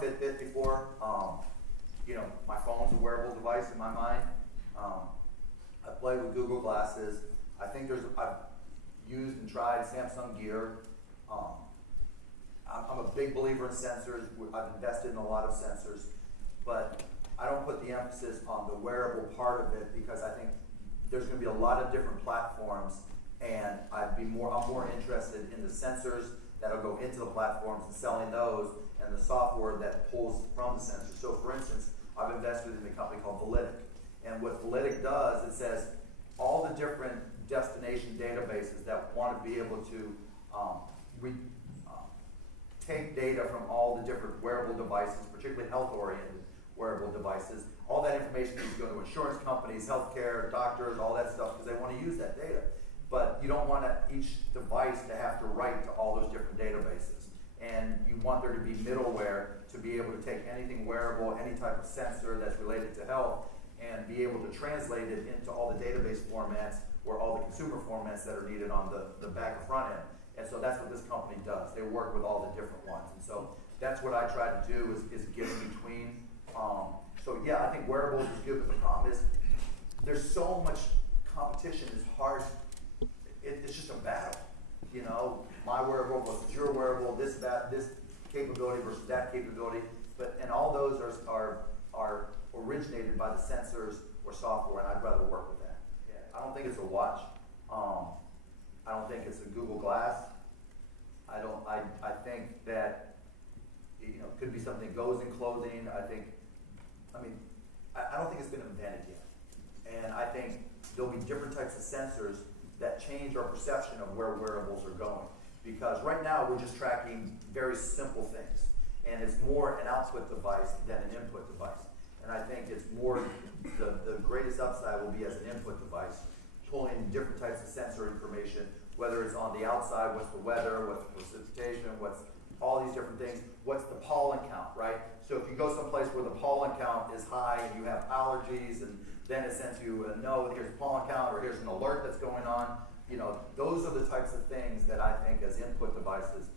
Fitbit before. You know, my phone's a wearable device in my mind. I play with Google Glasses. I think I've used and tried Samsung Gear. I'm a big believer in sensors. I've invested in a lot of sensors, but I don't put the emphasis on the wearable part of it because I think there's going to be a lot of different platforms, and I'm more interested in the sensors that'll go into the platforms and selling those, and the software that pulls from the sensors. So, for instance, I've invested in a company called Validic, and what Validic does, it says all the different destination databases that want to be able to take data from all the different wearable devices, particularly health-oriented wearable devices. All that information needs to go to insurance companies, healthcare, doctors, all that stuff, because they want to use that data. But you don't want each device to have to write to all those different databases. And you want there to be middleware to be able to take anything wearable, any type of sensor that's related to health, and be able to translate it into all the database formats or all the consumer formats that are needed on the back or front end. And so that's what this company does. They work with all the different ones. And so that's what I try to do is get in between. So yeah, I think wearables is good, but the problem is there's so much competition. It's hard. It's just a battle. You know, my wearable versus your wearable, this capability versus that capability. And all those are originated by the sensors or software, and I'd rather work with that. Yeah, I don't think it's a watch. I don't think it's a Google Glass. I think that, you know, it could be something that goes in clothing. I don't think it's been invented yet. And I think there'll be different types of sensors that change our perception of where wearables are going. Because right now we're just tracking very simple things. And it's more an output device than an input device. And I think it's more, the greatest upside will be as an input device, pulling different types of sensor information, whether it's on the outside, what's the weather, what's the precipitation, what's all these different things, what's the pollen count, right? So if you go someplace where the pollen count is high and you have allergies, and then it sends you a note, here's a pollen count, or here's an alert that's going on, you know, those are the types of things that I think as input devices